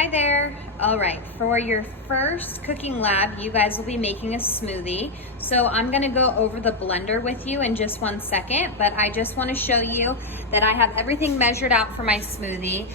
Hi there. All right, for your first cooking lab, you guys will be making a smoothie. So I'm gonna go over the blender with you in just 1 second, but I just wanna show you that I have everything measured out for my smoothie.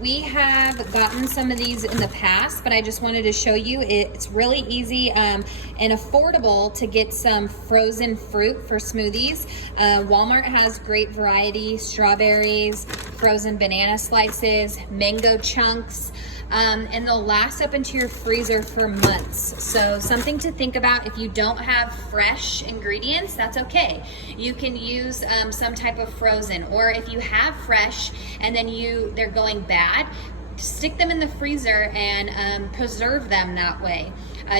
We have gotten some of these in the past, but I just wanted to show you it's really easy and affordable to get some frozen fruit for smoothies. Walmart has great variety: strawberries, frozen banana slices, mango chunks, and they'll last up into your freezer for months. So something to think about: if you don't have fresh ingredients, that's okay. You can use some type of frozen, or if you have fresh and then they're going bad, stick them in the freezer and preserve them that way.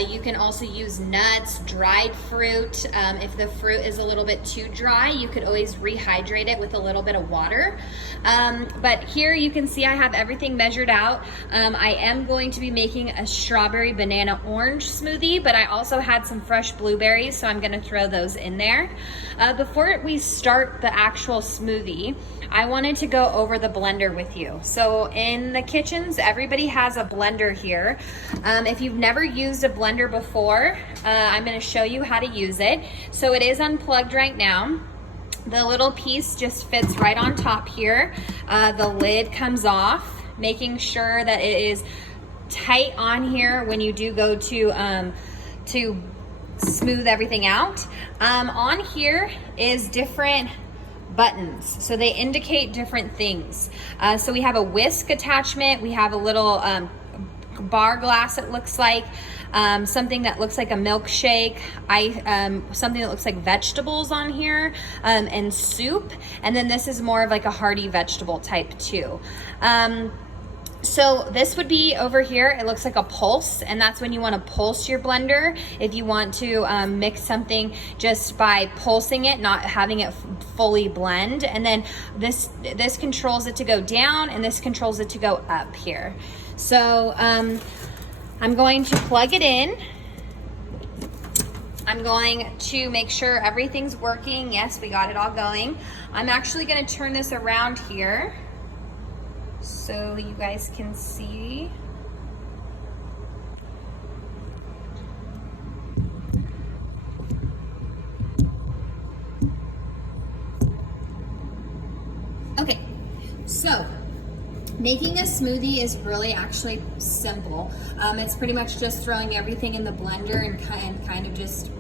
You can also use nuts, dried fruit. If the fruit is a little bit too dry, you could always rehydrate it with a little bit of water. But here you can see I have everything measured out. I am going to be making a strawberry banana orange smoothie, but I also had some fresh blueberries, so I'm gonna throw those in there. Before we start the actual smoothie, I wanted to go over the blender with you. So in the kitchens, everybody has a blender here. If you've never used a blender before, I'm gonna show you how to use it. So it is unplugged right now. The little piece just fits right on top here. The lid comes off, making sure that it is tight on here when you do go to smooth everything out. On here is different buttons, so they indicate different things. So we have a whisk attachment, we have a little bar glass, it looks like, something that looks like a milkshake, something that looks like vegetables on here, and soup, and then this is more of like a hearty vegetable type too. So this would be over here, it looks like a pulse, and that's when you want to pulse your blender. If you want to mix something just by pulsing it, not having it fully blend. And then this controls it to go down, and this controls it to go up here. So I'm going to plug it in. I'm going to make sure everything's working. Yes, we got it all going. I'm actually going to turn this around here so you guys can see. Okay, so making a smoothie is really actually simple. It's pretty much just throwing everything in the blender and kind of just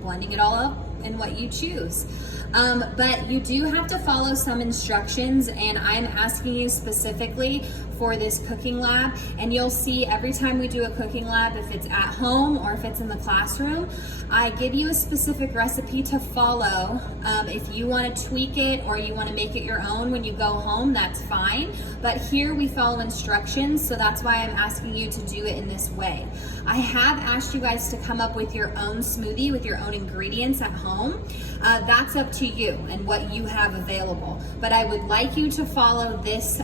blending it all up in what you choose. But you do have to follow some instructions, and I'm asking you specifically for this cooking lab. And you'll see every time we do a cooking lab, if it's at home or if it's in the classroom, I give you a specific recipe to follow. If you want to tweak it or you want to make it your own when you go home, that's fine. But here we follow instructions, so that's why I'm asking you to do it in this way. I have asked you guys to come up with your own smoothie with your own ingredients at home. That's up to you and what you have available. But I would like you to follow this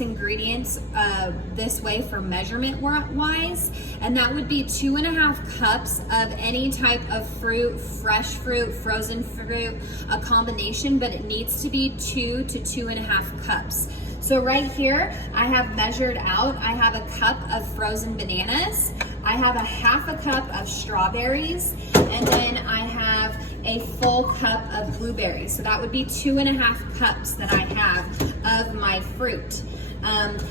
ingredients this way for measurement wise, and that would be 2.5 cups of any type of fruit, fresh fruit, frozen fruit, a combination, but it needs to be 2 to 2.5 cups. So right here, I have measured out, I have a cup of frozen bananas, I have a 1/2 cup of strawberries, and then I have a full cup of blueberries. So that would be 2.5 cups that I have of my fruit.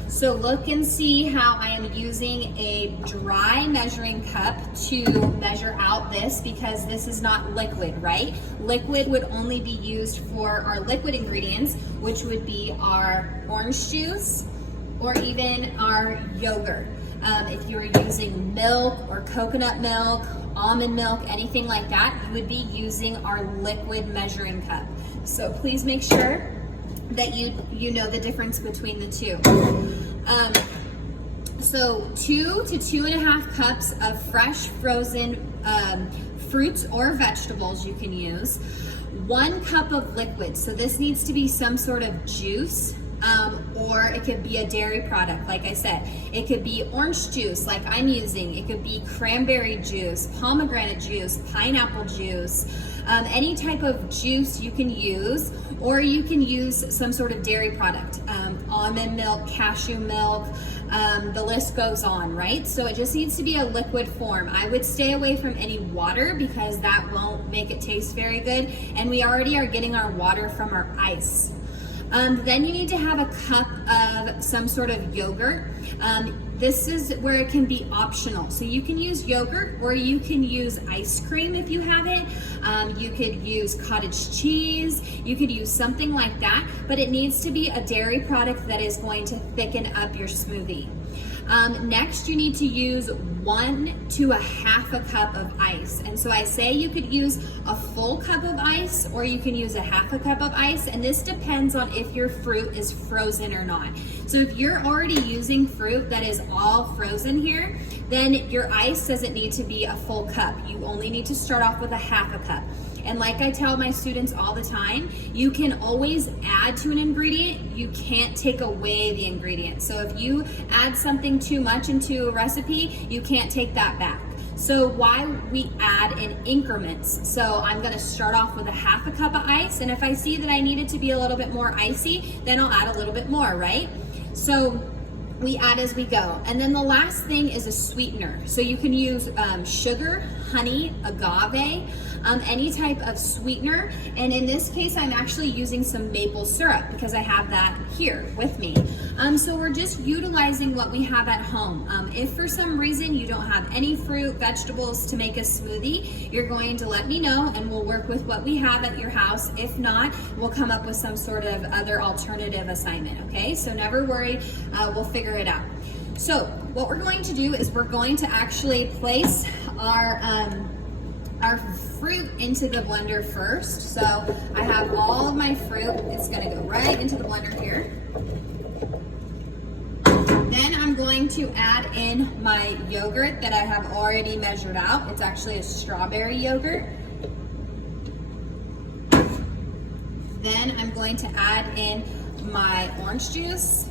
So look and see how I am using a dry measuring cup to measure out this, because this is not liquid, right? Liquid would only be used for our liquid ingredients, which would be our orange juice or even our yogurt. If you were using milk or coconut milk, almond milk, anything like that, you would be using our liquid measuring cup. So please make sure that you know the difference between the two. So 2 to 2.5 cups of fresh frozen fruits or vegetables you can use. 1 cup of liquid, so this needs to be some sort of juice, or it could be a dairy product, like I said. It could be orange juice, like I'm using. It could be cranberry juice, pomegranate juice, pineapple juice, any type of juice you can use, or you can use some sort of dairy product, almond milk, cashew milk, the list goes on, right? So it just needs to be a liquid form. I would stay away from any water because that won't make it taste very good, and we already are getting our water from our ice. Then you need to have a cup of some sort of yogurt. This is where it can be optional. So you can use yogurt or you can use ice cream if you have it. You could use cottage cheese. You could use something like that, but it needs to be a dairy product that is going to thicken up your smoothie. Next, you need to use 1 to 1/2 cup of ice. And so I say you could use a full cup of ice or you can use a 1/2 cup of ice. And this depends on if your fruit is frozen or not. So if you're already using fruit that is all frozen here, then your ice doesn't need to be a full cup. You only need to start off with a 1/2 cup. And like I tell my students all the time, you can always add to an ingredient. You can't take away the ingredient. So if you add something too much into a recipe, you can't take that back. So why we add in increments. So I'm gonna start off with a 1/2 cup of ice, and if I see that I need it to be a little bit more icy, then I'll add a little bit more, right? So we add as we go. And then the last thing is a sweetener. So you can use sugar, honey, agave, any type of sweetener. And in this case, I'm actually using some maple syrup because I have that here with me. So we're just utilizing what we have at home. If for some reason you don't have any fruit, vegetables to make a smoothie, you're going to let me know and we'll work with what we have at your house. If not, we'll come up with some sort of other alternative assignment, okay? So never worry, we'll figure it out. So what we're going to do is we're going to actually place our fruit into the blender first. So I have all of my fruit. It's going to go right into the blender here. Then I'm going to add in my yogurt that I have already measured out. It's actually a strawberry yogurt. Then I'm going to add in my orange juice.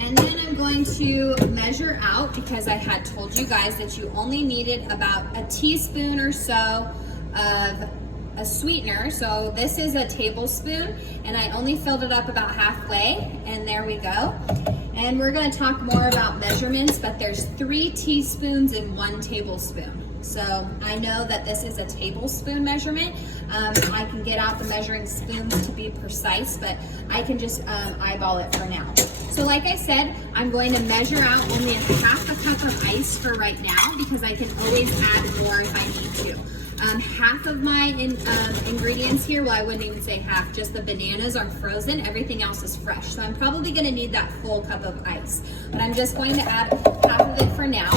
And then I'm going to measure out, because I had told you guys that you only needed about a teaspoon or so of a sweetener. So this is a tablespoon, and I only filled it up about halfway, and there we go. And we're going to talk more about measurements, but there's 3 teaspoons in 1 tablespoon. So I know that this is a tablespoon measurement. I can get out the measuring spoons to be precise, but I can just eyeball it for now. So like I said, I'm going to measure out only a 1/2 cup of ice for right now, because I can always add more if I need to. Half of my ingredients here, well, I wouldn't even say half, just the bananas are frozen, everything else is fresh. So I'm probably gonna need that full cup of ice, but I'm just going to add half of it for now.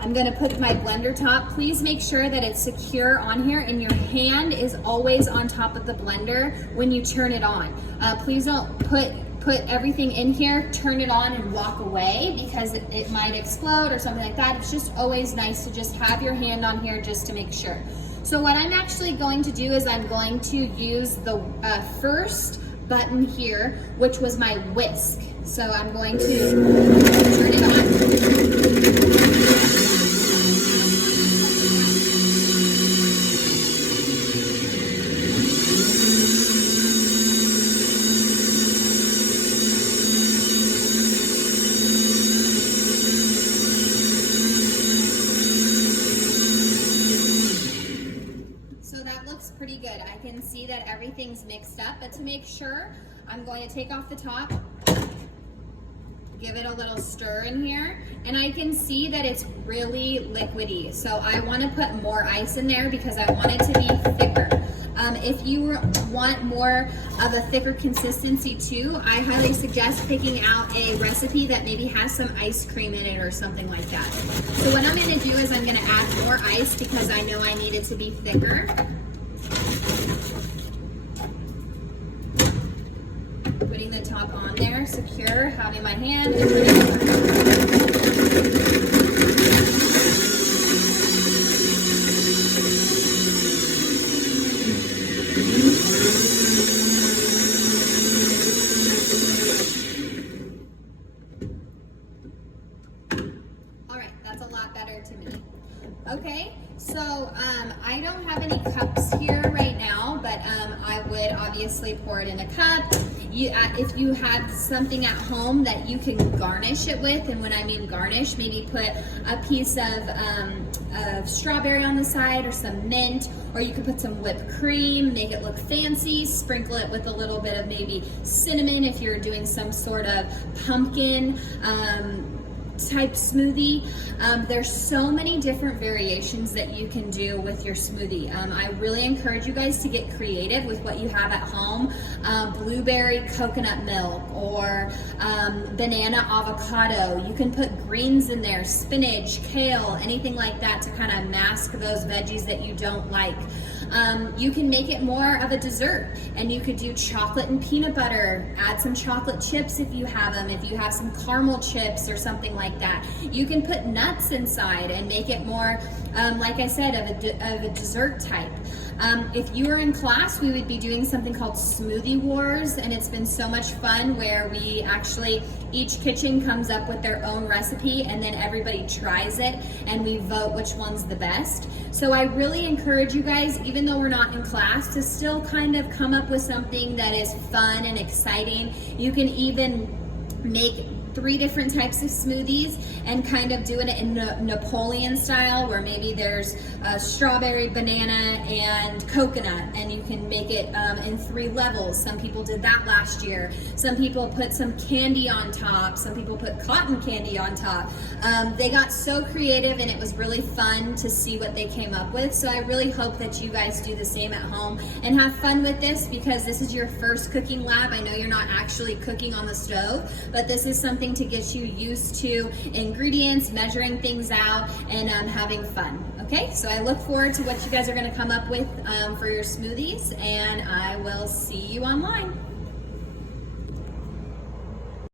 I'm gonna put my blender top. Please make sure that it's secure on here and your hand is always on top of the blender when you turn it on. Please don't put everything in here, turn it on and walk away, because it might explode or something like that. It's just always nice to just have your hand on here just to make sure. So what I'm actually going to do is I'm going to use the first button here, which was my whisk. So I'm going to turn it on. Pretty good. I can see that everything's mixed up, but to make sure, I'm going to take off the top, give it a little stir in here, and I can see that it's really liquidy. So I want to put more ice in there because I want it to be thicker. If you want more of a thicker consistency too, I highly suggest picking out a recipe that maybe has some ice cream in it or something like that. So what I'm going to do is I'm going to add more ice because I know I need it to be thicker. Putting the top on there, secure, having my hand, and putting it All right, that's a lot better to me. Okay, so So I don't have any cups here right now, but I would obviously pour it in a cup. If you have something at home that you can garnish it with, and when I mean garnish, maybe put a piece of strawberry on the side or some mint, or you could put some whipped cream, make it look fancy, sprinkle it with a little bit of maybe cinnamon if you're doing some sort of pumpkin type smoothie. There's so many different variations that you can do with your smoothie. I really encourage you guys to get creative with what you have at home. Blueberry coconut milk or banana avocado. You can put greens in there, spinach, kale, anything like that to kind of mask those veggies that you don't like. You can make it more of a dessert, and you could do chocolate and peanut butter, add some chocolate chips if you have them, if you have some caramel chips or something like that. You can put nuts inside and make it more, like I said, of a dessert type. If you were in class, we would be doing something called Smoothie Wars, and it's been so much fun where we actually, each kitchen comes up with their own recipe and then everybody tries it and we vote which one's the best. So I really encourage you guys, even though we're not in class, to still kind of come up with something that is fun and exciting. You can even make 3 different types of smoothies and kind of doing it in Napoleon style, where maybe there's strawberry, banana, and coconut, and you can make it in 3 levels. Some people did that last year. Some people put some candy on top. Some people put cotton candy on top. They got so creative, and it was really fun to see what they came up with. So I really hope that you guys do the same at home and have fun with this, because this is your first cooking lab. I know you're not actually cooking on the stove, but this is something to get you used to ingredients, measuring things out, and having fun. Okay, so I look forward to what you guys are going to come up with for your smoothies, and I will see you online.